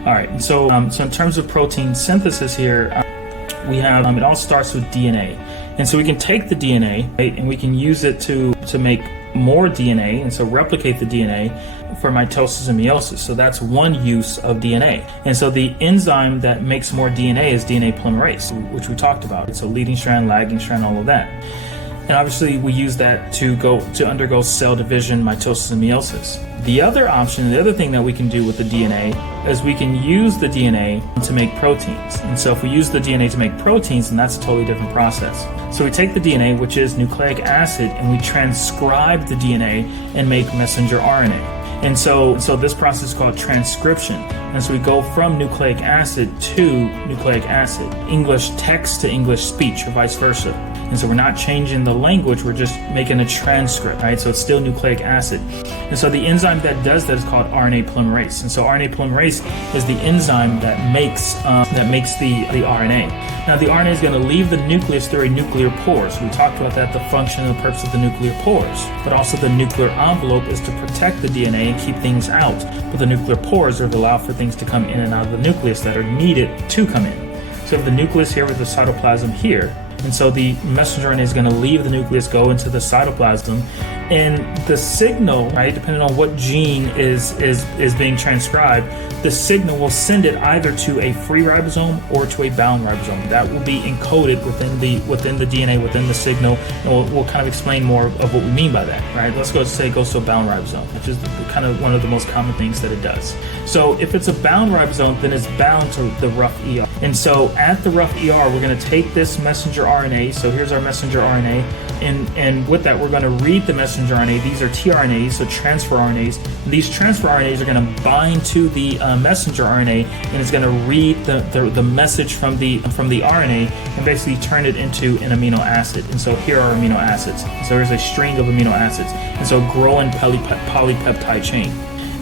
All right, so in terms of protein synthesis here, we have it all starts with DNA, and so we can take the DNA, right, and we can use it to make more DNA, and so replicate the DNA for mitosis and meiosis. So that's one use of DNA. And so the enzyme that makes more DNA is DNA polymerase, which we talked about. So leading strand, lagging strand, all of that. And obviously we use that to undergo cell division, mitosis, and meiosis. The other option, the other thing that we can do with the DNA is we can use the DNA to make proteins. And so if we use the DNA to make proteins, then that's a totally different process. So we take the DNA, which is nucleic acid, and we transcribe the DNA and make messenger RNA. And so this process is called transcription. And so we go from nucleic acid to nucleic acid, English text to English speech, or vice versa. And so we're not changing the language, we're just making a transcript, right? So it's still nucleic acid. And so the enzyme that does that is called RNA polymerase. And so RNA polymerase is the enzyme that makes the RNA. Now the RNA is going to leave the nucleus through a nuclear pore. So we talked about that, the function and the purpose of the nuclear pores. But also the nuclear envelope is to protect the DNA and keep things out. But the nuclear pores are to allow for things to come in and out of the nucleus that are needed to come in. So we have the nucleus here with the cytoplasm here. And so the messenger RNA is going to leave the nucleus, go into the cytoplasm, and the signal, right, depending on what gene is being transcribed, the signal will send it either to a free ribosome or to a bound ribosome. That will be encoded within the DNA, within the signal, and we'll kind of explain more of what we mean by that, right? Let's go say it goes to a bound ribosome, which is kind of one of the most common things that it does. So if it's a bound ribosome, then it's bound to the rough ER. And so at the rough ER, we're going to take this messenger RNA. So here's our messenger RNA. And with that, we're going to read the messenger RNA. These are tRNAs, so transfer RNAs. And these transfer RNAs are going to bind to the messenger RNA, and it's going to read the message from the RNA and basically turn it into an amino acid. And so here are amino acids. So there's a string of amino acids. And so growing polypeptide chain.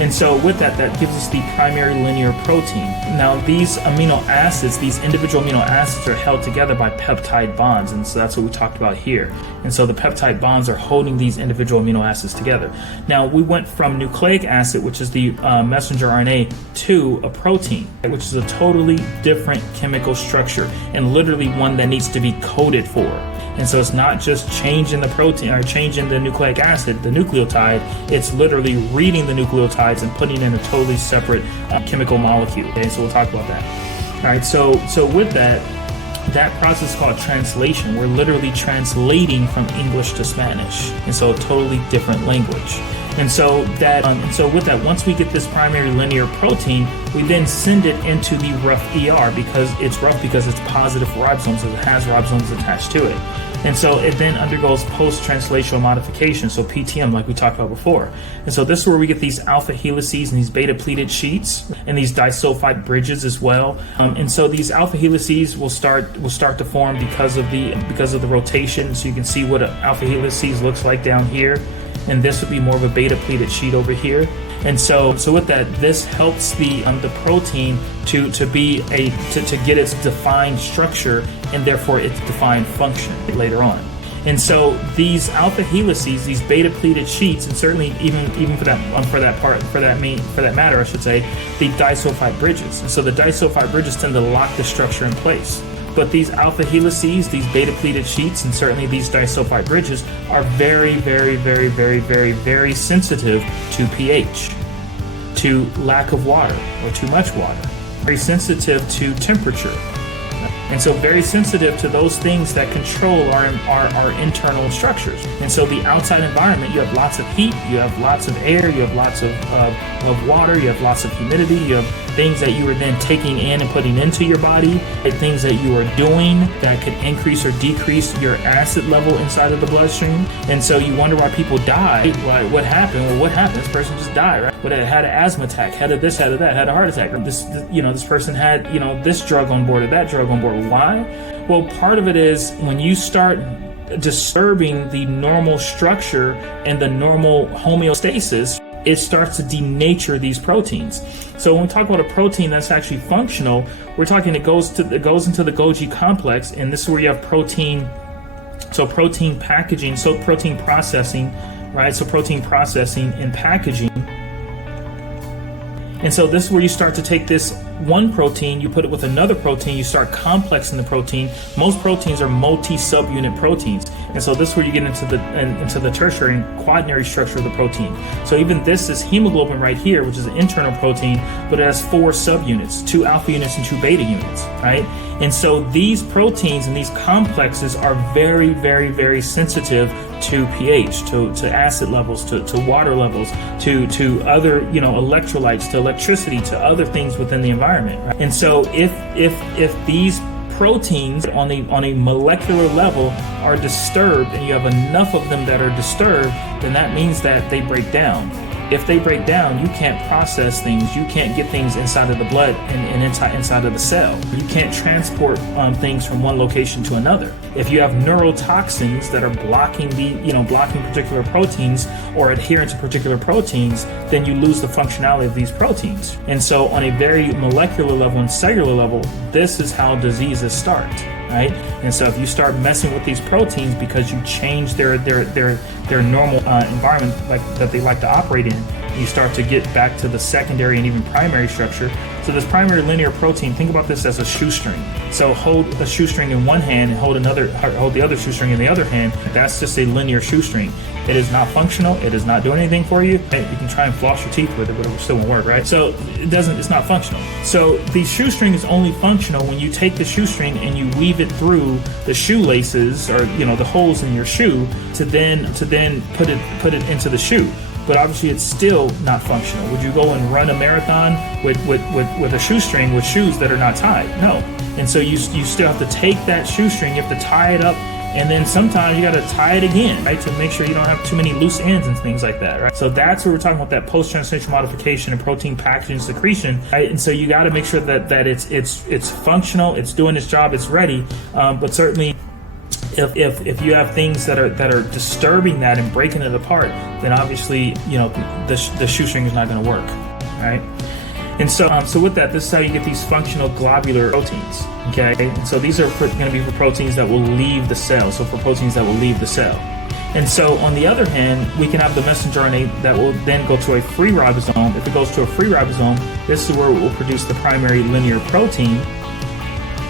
And so with that gives us the primary linear protein. Now these amino acids, these individual amino acids are held together by peptide bonds, and so that's what we talked about here. And so the peptide bonds are holding these individual amino acids together. Now we went from nucleic acid, which is the messenger RNA, to a protein, which is a totally different chemical structure, and literally one that needs to be coded for. And so it's not just changing the protein or changing the nucleic acid, the nucleotide, it's literally reading the nucleotides and putting in a totally separate chemical molecule. Okay, so we'll talk about that. All right, so with that process is called translation. We're literally translating from English to Spanish, and so a totally different language. And so with that, once we get this primary linear protein, we then send it into the rough ER because it's rough because it's positive for ribosomes, so it has ribosomes attached to it. And so it then undergoes post-translational modification, so PTM, like we talked about before. And so this is where we get these alpha helices and these beta pleated sheets and these disulfide bridges as well. And so these alpha helices will start to form because of the rotation. So you can see what an alpha helices looks like down here. And this would be more of a beta pleated sheet over here. And so with that, this helps the protein to get its defined structure and therefore its defined function later on. And so these alpha helices, these beta pleated sheets, and certainly even for that matter, I should say, the disulfide bridges. And so the disulfide bridges tend to lock the structure in place. But these alpha helices, these beta pleated sheets, and certainly these disulfide bridges are very, very, very, very, very, very sensitive to pH, to lack of water or too much water, very sensitive to temperature. And so very sensitive to those things that control our internal structures. And so the outside environment, you have lots of heat, you have lots of air, you have lots of water, you have lots of humidity, you have things that you are then taking in and putting into your body, things that you are doing that could increase or decrease your acid level inside of the bloodstream. And so you wonder why people die. What happened? Well, what happened? This person just died, right? But it had an asthma attack, had a this, had a that, had a heart attack. This person had, this drug on board or that drug on board. Why? Well, part of it is when you start disturbing the normal structure and the normal homeostasis, it starts to denature these proteins. So when we talk about a protein that's actually functional, we're talking it goes into the Golgi complex, and this is where you have protein So protein packaging, so protein processing, right? So protein processing and packaging. And so this is where you start to take this one protein, you put it with another protein, you start complexing the protein. Most proteins are multi-subunit proteins. And so this is where you get into the tertiary and quaternary structure of the protein. So even this is hemoglobin right here, which is an internal protein, but it has 4 subunits, 2 alpha units and 2 beta units, right? And so these proteins and these complexes are very, very, very sensitive to pH, to acid levels, to water levels, to other, electrolytes, to electricity, to other things within the environment. Right? And so if these proteins on a molecular level are disturbed, and you have enough of them that are disturbed, then that means that they break down. If they break down, you can't process things. You can't get things inside of the blood and inside of the cell. You can't transport things from one location to another. If you have neurotoxins that are blocking blocking particular proteins or adhering to particular proteins, then you lose the functionality of these proteins. And so on a very molecular level and cellular level, this is how diseases start. Right? And so if you start messing with these proteins because you change their normal environment that they like to operate in, you start to get back to the secondary and even primary structure. So this primary linear protein, think about this as a shoestring. So hold a shoestring in one hand and hold the other shoestring in the other hand. That's just a linear shoestring. It is not functional. It is not doing anything for you. You can try and floss your teeth with it, but it still won't work, right? So it's not functional. So the shoestring is only functional when you take the shoestring and you weave it through the shoelaces or the holes in your shoe to then put it into the shoe. But obviously it's still not functional. Would you go and run a marathon with a shoestring with shoes that are not tied? No. And so you still have to take that shoestring, you have to tie it up, and then sometimes you got to tie it again, right, to make sure you don't have too many loose ends and things like that, right? So that's what we're talking about, that post-translational modification and protein packaging secretion, right? And so you got to make sure that it's functional, it's doing its job, it's ready, but certainly if you have things that are disturbing that and breaking it apart, then obviously the shoestring is not going to work, right? And so with that, this is how you get these functional globular proteins. Okay, and so these are going to be for proteins that will leave the cell. So for proteins that will leave the cell. And so on the other hand, we can have the messenger RNA that will then go to a free ribosome. If it goes to a free ribosome, this is where it will produce the primary linear protein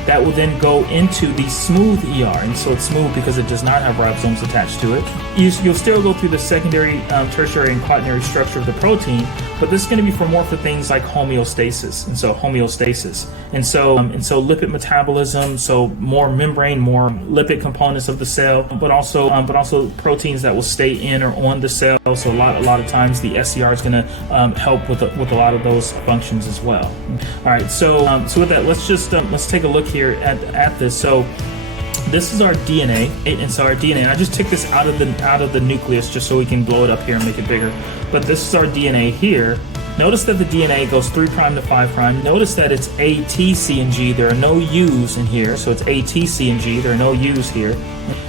that will then go into the smooth ER. And so it's smooth because it does not have ribosomes attached to it. You'll still go through the secondary, tertiary, and quaternary structure of the protein, but this is going to be for more for things like homeostasis. And so homeostasis. And so lipid metabolism, so more membrane, more lipid components of the cell, but also proteins that will stay in or on the cell. So a lot of times the SCR is going to help with a lot of those functions as well. All right, so with that, let's take a look here at this. So this is our DNA, and so our DNA, and I just took this out of the nucleus just so we can blow it up here and make it bigger. But this is our DNA here. Notice that the DNA goes 3' to 5'. Notice that it's A, T, C, and G. There are no U's in here, so it's A, T, C, and G. There are no U's here.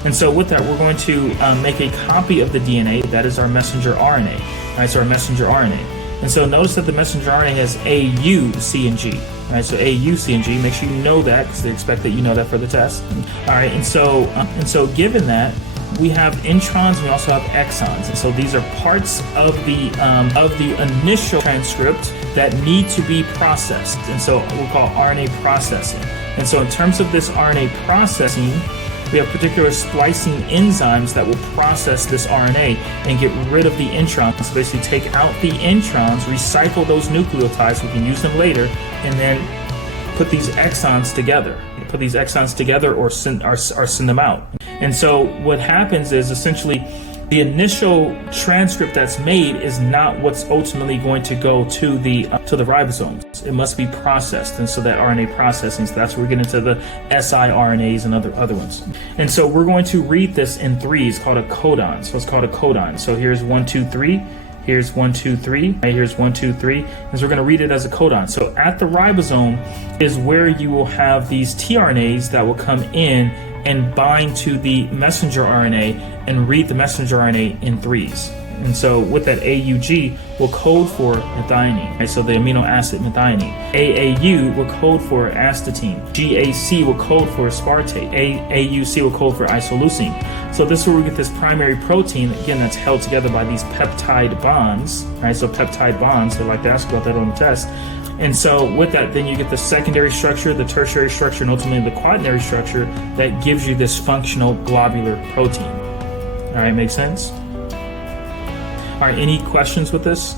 And so with that, we're going to make a copy of the DNA. That is our messenger RNA. All right, so our messenger RNA. And so notice that the messenger RNA has A, U, C, and G. All right, so A, U, C, and G. Make sure you know that because they expect that you know that for the test. All right, and so given that, we have introns and we also have exons. And so these are parts of the initial transcript that need to be processed. And so we'll call RNA processing. And so in terms of this RNA processing, we have particular splicing enzymes that will process this RNA and get rid of the introns. So basically take out the introns, recycle those nucleotides, we can use them later, and then put these exons together. Put these exons together or send them out. And so what happens is essentially the initial transcript that's made is not what's ultimately going to go to the ribosomes. It must be processed, and so that RNA processing, so that's where we get into the siRNAs and other ones. And so we're going to read this in threes, called a codon. So it's called a codon. So here's 1, 2, 3. Here's 1, 2, 3. Right, here's 1, 2, 3. And so we're going to read it as a codon. So at the ribosome is where you will have these tRNAs that will come in and bind to the messenger RNA and read the messenger RNA in threes. And so with that AUG will code for methionine, right? So the amino acid methionine. AAU will code for astatine. GAC will code for aspartate. AUC will code for isoleucine. So this is where we get this primary protein, again, that's held together by these peptide bonds, right? So peptide bonds, they like to ask about that on the test. And so with that, then you get the secondary structure, the tertiary structure, and ultimately the quaternary structure that gives you this functional globular protein. All right, makes sense? All right, any questions with this?